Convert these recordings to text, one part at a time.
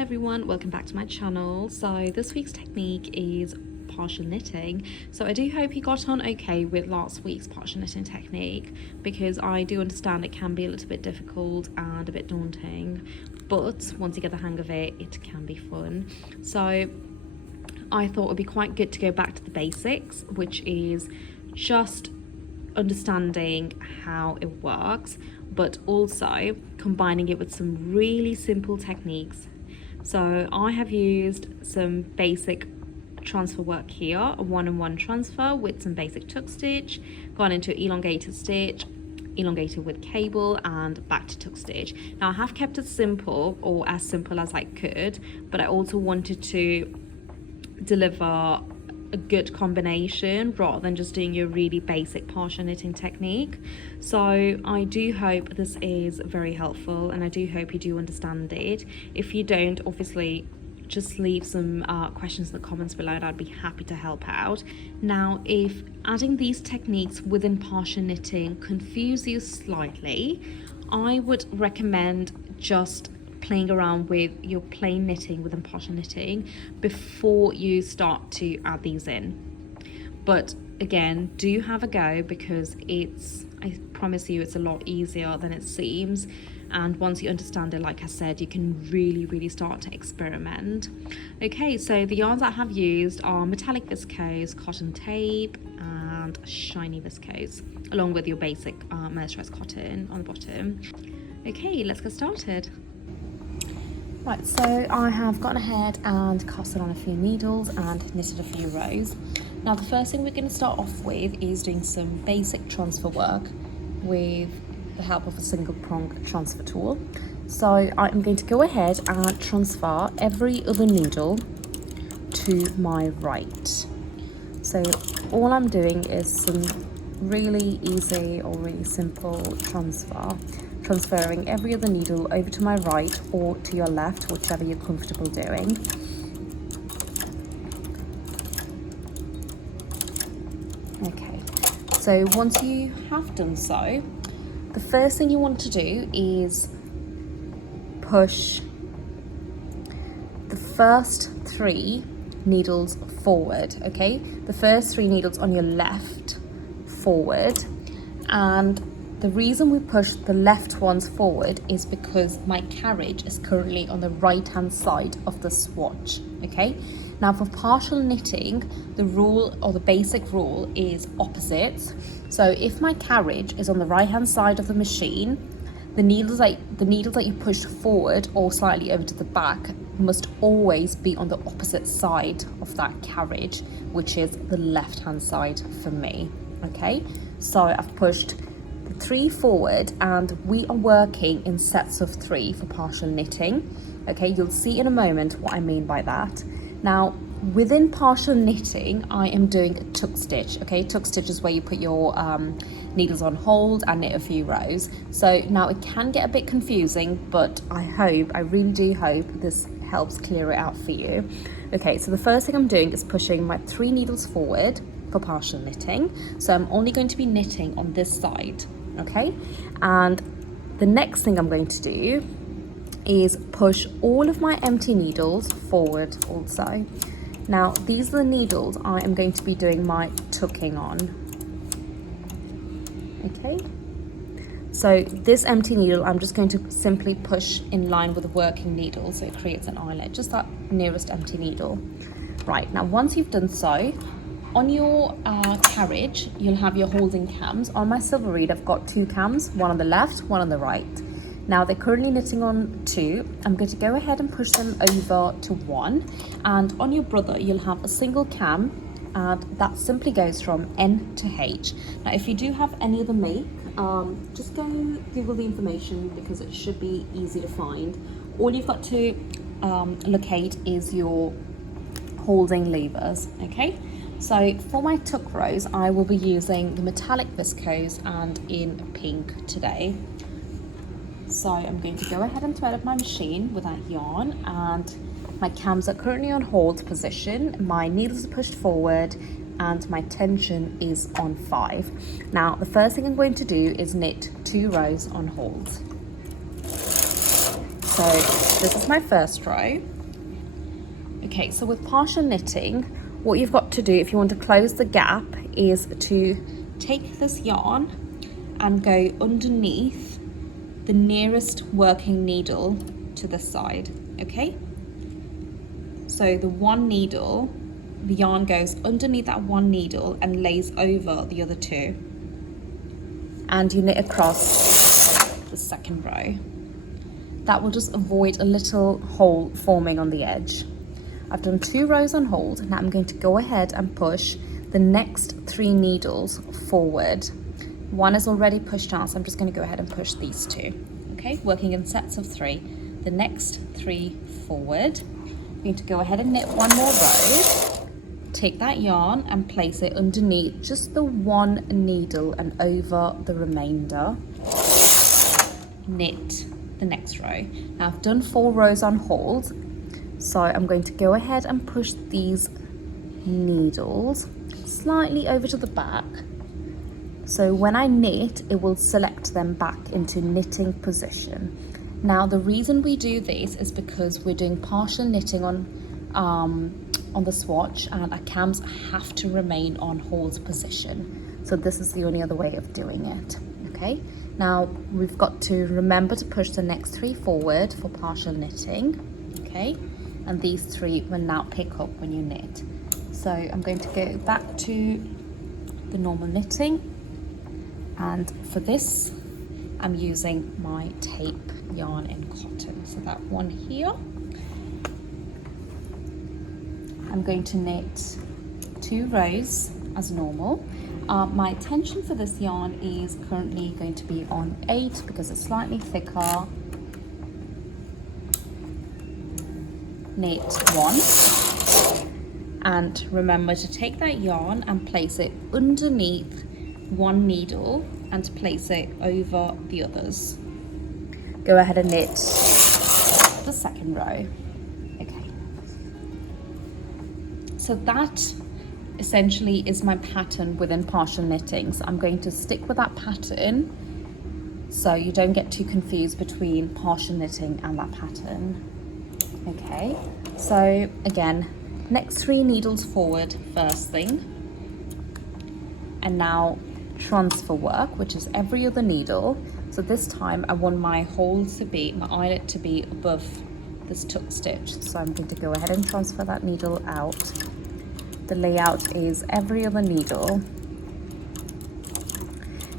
everyone, welcome back to my channel. So this week's technique is partial knitting. So I do hope you got on okay with last week's partial knitting technique, because I do understand it can be a little bit difficult and a bit daunting, but once you get the hang of it, it can be fun. So I thought it would be quite good to go back to the basics, which is just understanding how it works, but also combining it with some really simple techniques. So I have used some basic transfer work here, a one-on-one transfer with some basic tuck stitch, gone into elongated stitch, elongated with cable, and back to tuck stitch. Now I have kept it simple, or as simple as I could, but I also wanted to deliver a good combination rather than just doing your really basic partial knitting technique. So I do hope this is very helpful, and I do hope you do understand it. If you don't, obviously just leave some questions in the comments below and I'd be happy to help out. Now, if adding these techniques within partial knitting confuse you slightly, I would recommend just playing around with your plain knitting within partial knitting before you start to add these in. But again, do have a go, because I promise you it's a lot easier than it seems, and once you understand it, like I said, you can really start to experiment. Okay, so the yarns I have used are metallic viscose, cotton tape, and shiny viscose, along with your basic mercerized cotton on the bottom. Okay, let's get started. Right, so I have gone ahead and casted on a few needles and knitted a few rows. Now the first thing we're going to start off with is doing some basic transfer work with the help of a single prong transfer tool. So I'm going to go ahead and transfer every other needle to my right. So all I'm doing is some really easy or really simple transferring every other needle over to my right or to your left, whichever you're comfortable doing. Okay, so once you have done so, the first thing you want to do is push the first 3 needles forward, okay? The first 3 needles on your left forward, and the reason we push the left ones forward is because my carriage is currently on the right hand side of the swatch, okay? Now for partial knitting, the rule, or the basic rule, is opposites. So if my carriage is on the right hand side of the machine, the needles that you push forward or slightly over to the back must always be on the opposite side of that carriage, which is the left hand side for me, okay? So I've pushed 3 forward, and we are working in sets of 3 for partial knitting. Okay, you'll see in a moment what I mean by that. Now within partial knitting, I am doing a tuck stitch. Okay, tuck stitch is where you put your needles on hold and knit a few rows. So now it can get a bit confusing, but I really do hope this helps clear it out for you. Okay, so the first thing I'm doing is pushing my 3 needles forward for partial knitting. So I'm only going to be knitting on this side. Okay, and the next thing I'm going to do is push all of my empty needles forward also. Now these are the needles I am going to be doing my tucking on. Okay, so this empty needle I'm just going to simply push in line with the working needle, so it creates an eyelet, just that nearest empty needle. Right, now once you've done so, on your carriage, you'll have your holding cams. On my silver reed, I've got 2 cams, one on the left, one on the right. Now they're currently knitting on 2. I'm going to go ahead and push them over to 1. And on your brother, you'll have a single cam, and that simply goes from N to H. Now, if you do have any other make, just go Google the information, because it should be easy to find. All you've got to locate is your holding levers, okay? So for my tuck rows, I will be using the metallic viscose and in pink today. So I'm going to go ahead and thread up my machine with that yarn, and my cams are currently on hold position. My needles are pushed forward and my tension is on 5. Now the first thing I'm going to do is knit 2 rows on hold. So this is my first row. Okay, so with partial knitting, what you've got to do if you want to close the gap is to take this yarn and go underneath the nearest working needle to the side, okay? So the one needle, the yarn goes underneath that one needle and lays over the other two. And you knit across the second row. That will just avoid a little hole forming on the edge. I've done 2 rows on hold. Now I'm going to go ahead and push the next 3 needles forward. One is already pushed out, so I'm just going to go ahead and push these 2. Okay, working in sets of 3. The next 3 forward. I'm going to go ahead and knit 1 more row. Take that yarn and place it underneath just the 1 needle and over the remainder. Knit the next row. Now I've done 4 rows on hold. So I'm going to go ahead and push these needles slightly over to the back. So when I knit, it will select them back into knitting position. Now the reason we do this is because we're doing partial knitting on the swatch, and our cams have to remain on hold position. So this is the only other way of doing it. Okay. Now we've got to remember to push the next 3 forward for partial knitting. Okay. And these 3 will now pick up when you knit. So I'm going to go back to the normal knitting, and for this I'm using my tape yarn in cotton. So that one here. I'm going to knit 2 rows as normal. My tension for this yarn is currently going to be on 8 because it's slightly thicker. Knit 1, and remember to take that yarn and place it underneath 1 needle and place it over the others. Go ahead and knit the second row. Okay, so that essentially is my pattern within partial knitting. So I'm going to stick with that pattern so you don't get too confused between partial knitting and that pattern. Okay, so again, next 3 needles forward first thing, and now transfer work, which is every other needle. So this time I want my hole to be, my eyelet to be above this tuck stitch. So I'm going to go ahead and transfer that needle out. The layout is every other needle.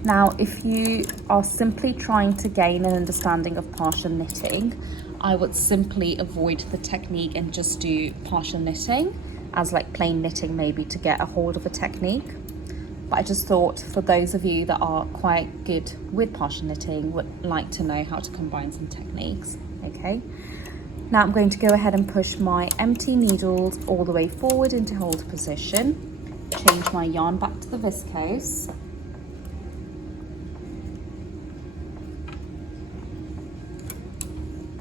Now, if you are simply trying to gain an understanding of partial knitting, I would simply avoid the technique and just do partial knitting as like plain knitting, maybe to get a hold of a technique. But I just thought for those of you that are quite good with partial knitting would like to know how to combine some techniques. Okay, now I'm going to go ahead and push my empty needles all the way forward into hold position. Change my yarn back to the viscose.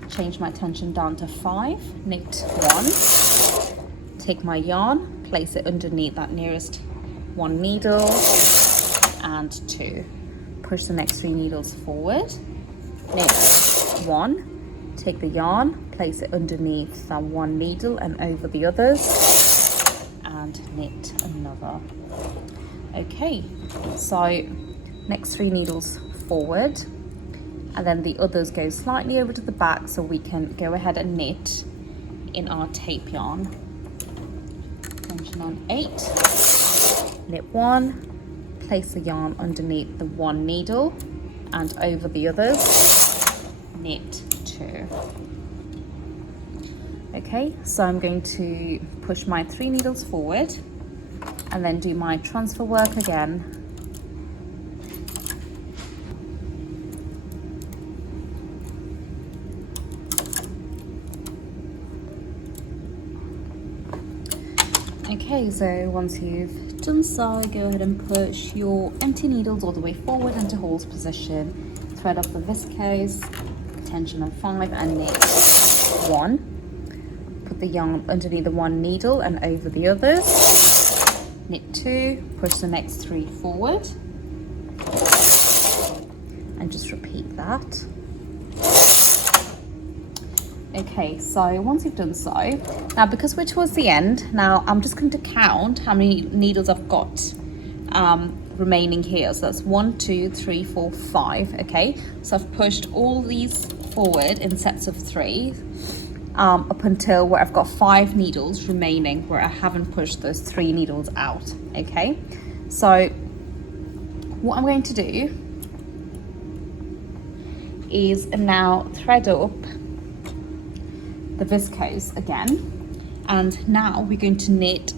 Change my tension down to 5, knit 1, take my yarn, place it underneath that nearest 1 needle, and 2. Push the next 3 needles forward, knit 1, take the yarn, place it underneath that 1 needle and over the others, and knit another. Okay, so next 3 needles forward, and then the others go slightly over to the back so we can go ahead and knit in our tape yarn. Tension on 8, knit 1, place the yarn underneath the 1 needle and over the others, knit 2. Okay, so I'm going to push my 3 needles forward and then do my transfer work again. Okay, so once you've done so, go ahead and push your empty needles all the way forward into hold position. Thread up the viscose, tension on 5 and knit 1. Put the yarn underneath the 1 needle and over the others. Knit 2, push the next 3 forward. And just repeat that. Okay, so once you've done so, now because we're towards the end, now I'm just going to count how many needles I've got remaining here. So that's 1, 2, 3, 4, 5. Okay, so I've pushed all these forward in sets of 3 up until where I've got 5 needles remaining where I haven't pushed those 3 needles out. Okay, so what I'm going to do is now thread up the viscose again, and now we're going to knit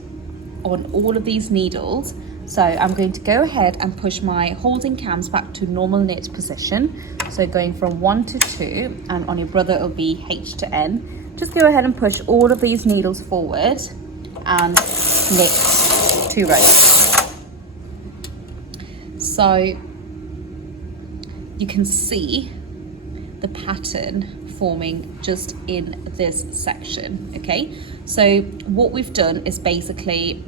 on all of these needles. So I'm going to go ahead and push my holding cams back to normal knit position, so going from 1 to 2, and on your brother it'll be H to N. Just go ahead and push all of these needles forward and knit 2 rows. So you can see the pattern forming just in this section. Okay, so what we've done is basically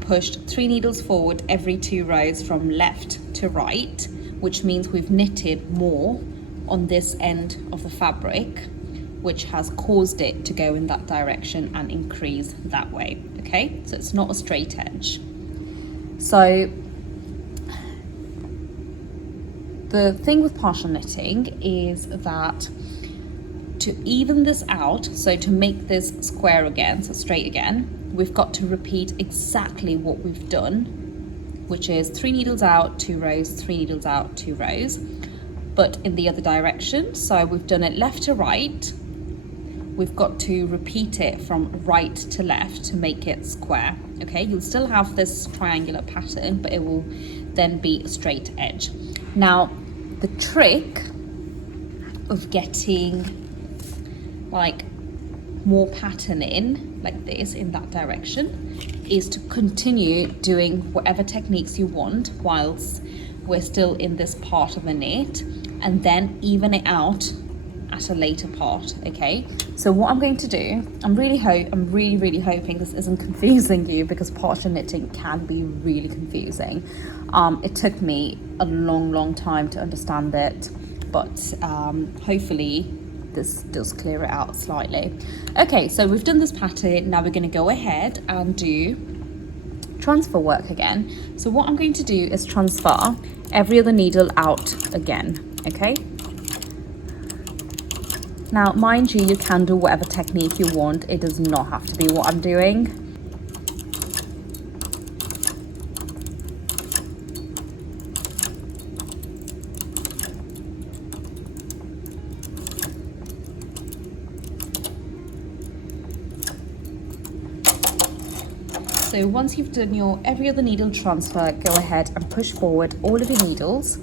pushed 3 needles forward every 2 rows from left to right, which means we've knitted more on this end of the fabric, which has caused it to go in that direction and increase that way. Okay, so it's not a straight edge. So the thing with partial knitting is that to even this out, so to make this square again, so straight again, we've got to repeat exactly what we've done, which is 3 needles out, 2 rows, 3 needles out, 2 rows, but in the other direction. So we've done it left to right, we've got to repeat it from right to left to make it square. Okay, you'll still have this triangular pattern, but it will then be a straight edge. Now, the trick of getting like more pattern in like this in that direction is to continue doing whatever techniques you want whilst we're still in this part of the knit, and then even it out at a later part. Okay, so what I'm going to do, I'm really hoping this isn't confusing you, because partial knitting can be really confusing. It took me a long time to understand it, but hopefully this does clear it out slightly. Okay, so we've done this pattern. Now we're going to go ahead and do transfer work again. So what I'm going to do is transfer every other needle out again. Okay, now mind you, you can do whatever technique you want. It does not have to be what I'm doing. So once you've done your every other needle transfer, go ahead and push forward all of your needles.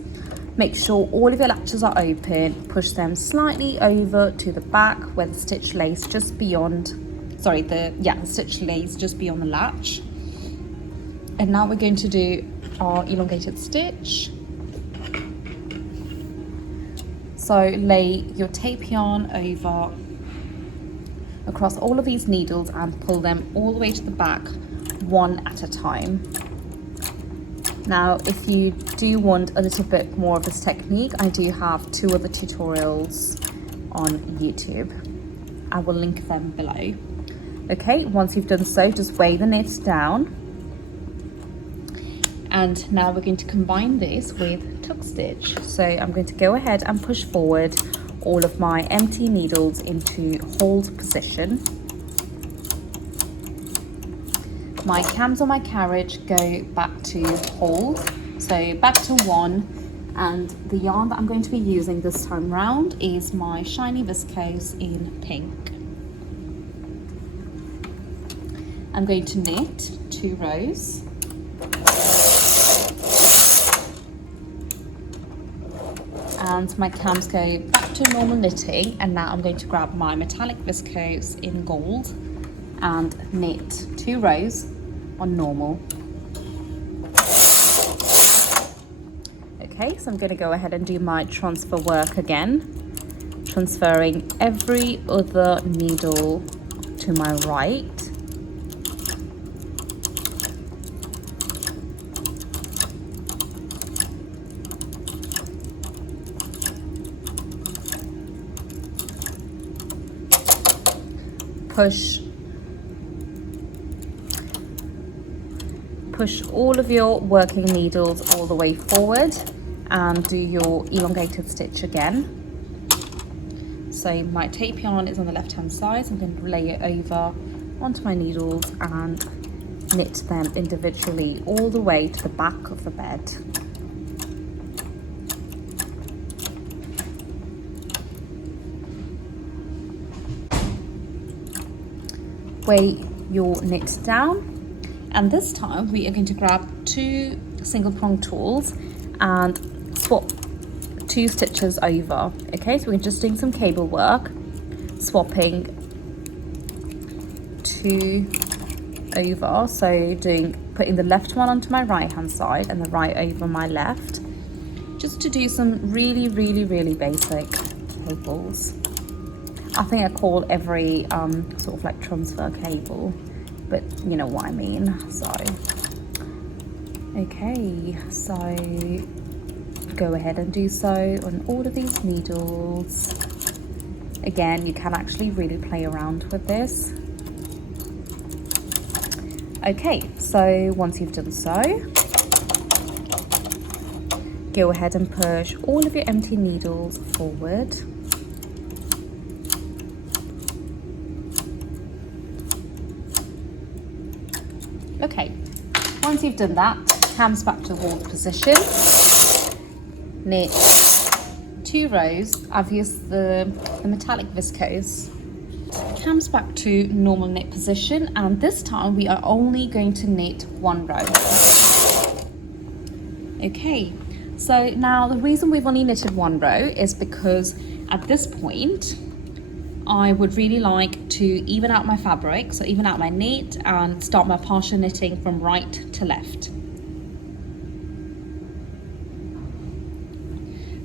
Make sure all of your latches are open. Push them slightly over to the back where the stitch lays just beyond, the stitch lays just beyond the latch. And now we're going to do our elongated stitch. So lay your tape yarn over across all of these needles and pull them all the way to the back, one at a time. Now, if you do want a little bit more of this technique, I do have 2 other tutorials on YouTube. I will link them below. Okay, once you've done so, just weigh the knit down. And now we're going to combine this with tuck stitch. So I'm going to go ahead and push forward all of my empty needles into hold position. My cams on my carriage go back to hold, so back to 1, and the yarn that I'm going to be using this time round is my shiny viscose in pink. I'm going to knit 2 rows. And my cams go back to normal knitting, and now I'm going to grab my metallic viscose in gold and knit 2 rows on normal. Okay, so I'm going to go ahead and do my transfer work again, transferring every other needle to my right. push all of your working needles all the way forward and do your elongated stitch again. So my tape yarn is on the left hand side, so I'm going to lay it over onto my needles and knit them individually all the way to the back of the bed. Weigh your knit down, and this time we are going to grab 2 single prong tools and swap 2 stitches over. Okay, so we're just doing some cable work, swapping 2 over, so putting the left one onto my right hand side and the right over my left, just to do some really basic cables. I think I call every sort of like transfer cable, but you know what I mean. So okay, so go ahead and do so on all of these needles. Again, you can actually really play around with this. Okay, so once you've done so, go ahead and push all of your empty needles forward. Okay, once you've done that, cams back to hold position. Knit 2 rows. I've used the metallic viscose. Cams back to normal knit position, and this time we are only going to knit 1 row. Okay, so now the reason we've only knitted 1 row is because at this point I would really like to even out my fabric, so even out my knit and start my partial knitting from right to left.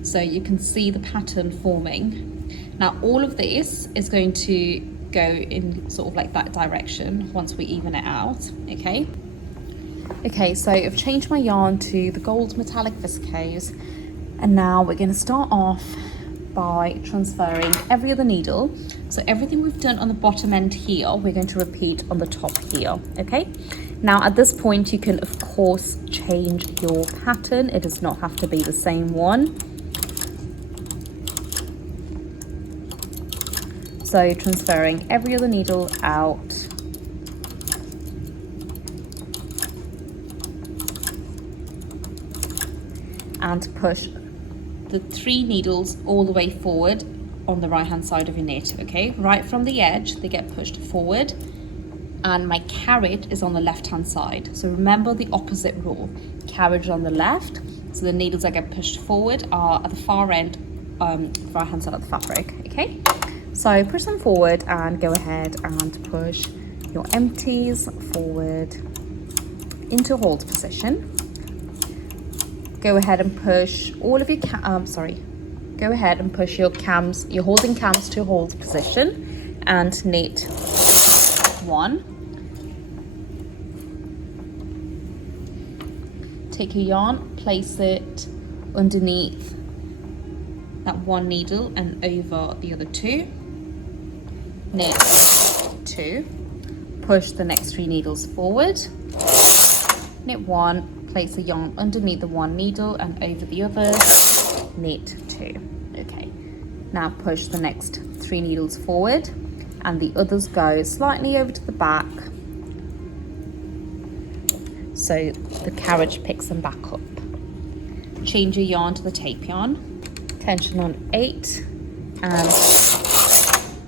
So you can see the pattern forming. Now all of this is going to go in sort of like that direction once we even it out. Okay, so I've changed my yarn to the gold metallic viscose, and now we're going to start off by transferring every other needle. So everything we've done on the bottom end here, we're going to repeat on the top here. Okay, now at this point you can of course change your pattern. It does not have to be the same one. So transferring every other needle out, and push the 3 needles all the way forward on the right hand side of your knit. Okay, right from the edge they get pushed forward, and my carrot is on the left hand side. So remember the opposite rule, carriage on the left, so the needles that get pushed forward are at the far end, right hand side of the fabric. Okay, so push them forward and go ahead and push your empties forward into hold position. Go ahead and push all of your go ahead and push your cams, your holding cams to hold position, and knit 1. Take your yarn, place it underneath that 1 needle and over the other 2. Knit 2. Push the next 3 needles forward. Knit 1. Place the yarn underneath the 1 needle and over the others. Knit 2. Okay, now push the next 3 needles forward, and the others go slightly over to the back, so the carriage picks them back up. Change your yarn to the tape yarn, tension on 8 and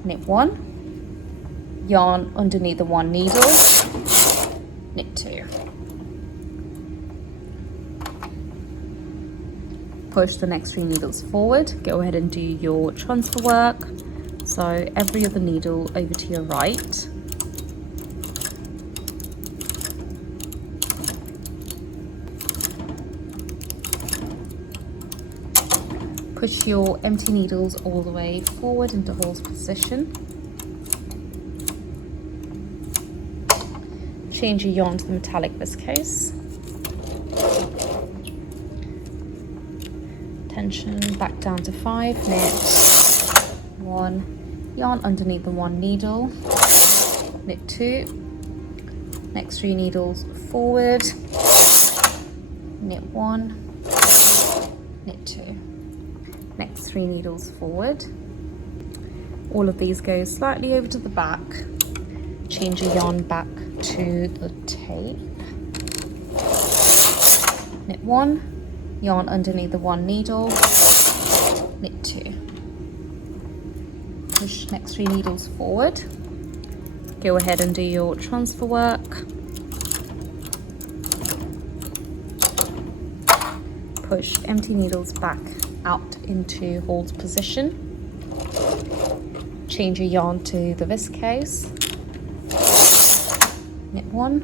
knit 1, yarn underneath the 1 needle, knit 2. Push the next 3 needles forward. Go ahead and do your transfer work. So every other needle over to your right. Push your empty needles all the way forward into hold position. Change your yarn to the metallic viscose. Tension back down to 5, knit 1, yarn underneath the 1 needle, knit 2, next 3 needles forward, knit 1, knit 2, next 3 needles forward. All of these go slightly over to the back, change your yarn back to the tape, knit 1, yarn underneath the 1 needle, knit 2, push next 3 needles forward, go ahead and do your transfer work, push empty needles back out into hold position, change your yarn to the viscose, knit 1,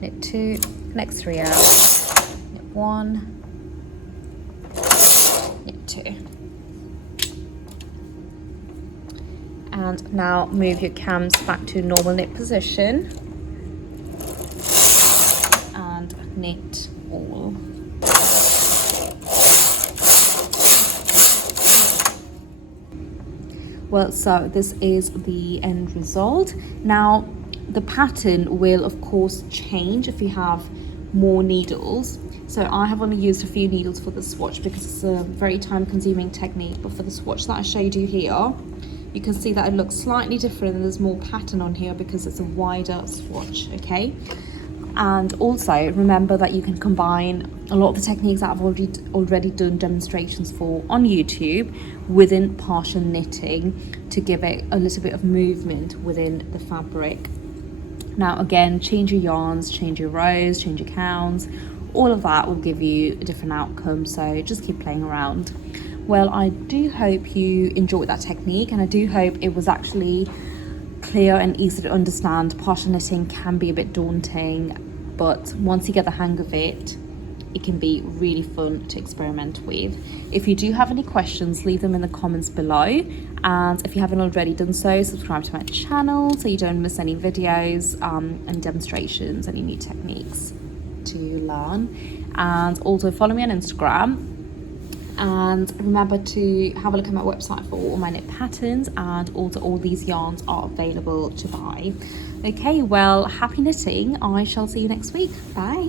knit 2, next 3 out, knit 1, knit 2. And now move your cams back to normal knit position and knit all. Well, so this is the end result. Now the pattern will of course change if you have more needles. So I have only used a few needles for the swatch because it's a very time consuming technique, but for the swatch that I showed you here, you can see that it looks slightly different and there's more pattern on here because it's a wider swatch, okay? And also remember that you can combine a lot of the techniques that I've already done demonstrations for on YouTube within partial knitting to give it a little bit of movement within the fabric. Now again, change your yarns, change your rows, change your counts, all of that will give you a different outcome, so just keep playing around. Well, I do hope you enjoyed that technique, and I do hope it was actually clear and easy to understand. Partial knitting can be a bit daunting, but once you get the hang of it, it can be really fun to experiment with. If you do have any questions, leave them in the comments below, and if you haven't already done so, subscribe to my channel so you don't miss any videos and demonstrations, any new techniques to learn. And also follow me on Instagram. And remember to have a look at my website for all my knit patterns, and also all these yarns are available to buy. Okay, well, happy knitting. I shall see you next week. Bye.